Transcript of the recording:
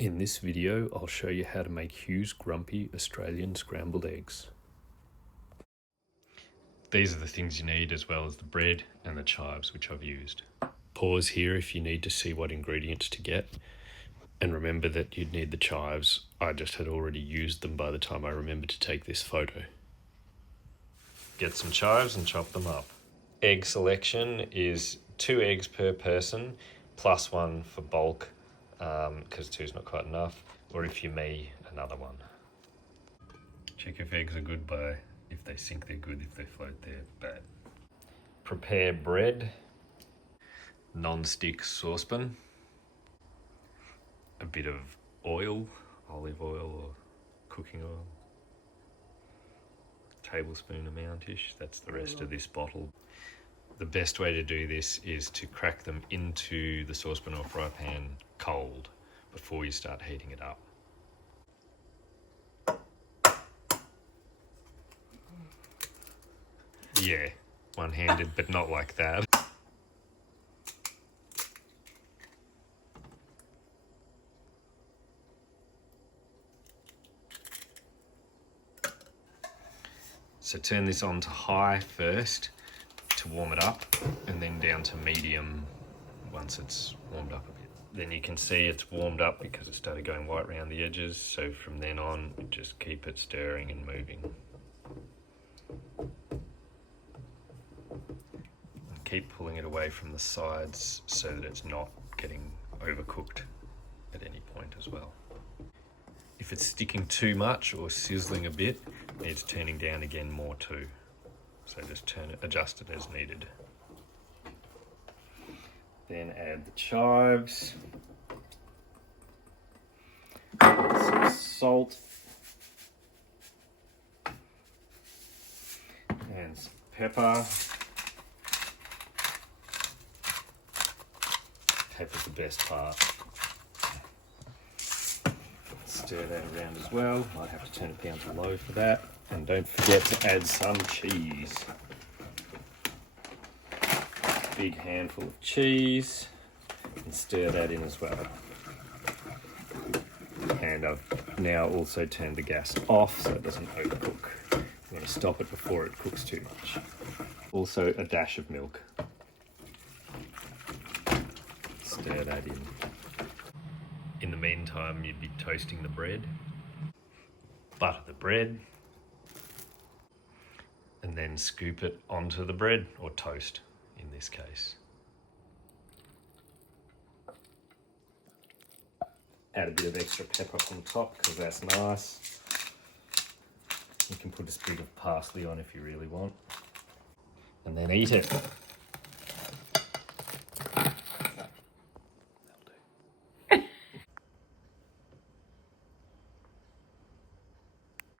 In this video, I'll show you how to make Hugh's grumpy Australian scrambled eggs. These are the things you need, as well as the bread and the chives, which I've used. Pause here if you need to see what ingredients to get. And remember that you'd need the chives. I just had already used them by the time I remembered to take this photo. Get some chives and chop them up. Egg selection is 2 eggs per person, plus 1 for bulk, because 2's not quite enough, or if you're me, another 1. Check if eggs are good by, if they sink they're good, if they float they're bad. Prepare bread, non-stick saucepan, a bit of oil, olive oil or cooking oil, tablespoon amount-ish, that's the rest of this bottle. The best way to do this is to crack them into the saucepan or fry pan cold before you start heating it up. Yeah, one-handed, but not like that. So turn this on to high first to warm it up, and then down to medium once it's warmed up a bit. Then you can see it's warmed up because it started going white around the edges, so from then on just keep it stirring and moving. And keep pulling it away from the sides so that it's not getting overcooked at any point as well. If it's sticking too much or sizzling a bit, it needs turning down again more too. So just adjust it as needed. Then add the chives, some salt, and some pepper. Pepper's the best part. Stir that around as well. Might have to turn it down to low for that. And don't forget to add some cheese. Big handful of cheese, and stir that in as well. And I've now also turned the gas off so it doesn't overcook. I'm going to stop it before it cooks too much. Also a dash of milk. Stir that in. In the meantime, you'd be toasting the bread. Butter the bread. And then scoop it onto the bread, or toast in this case. Add a bit of extra pepper on top because that's nice. You can put a sprig of parsley on if you really want. And then eat it.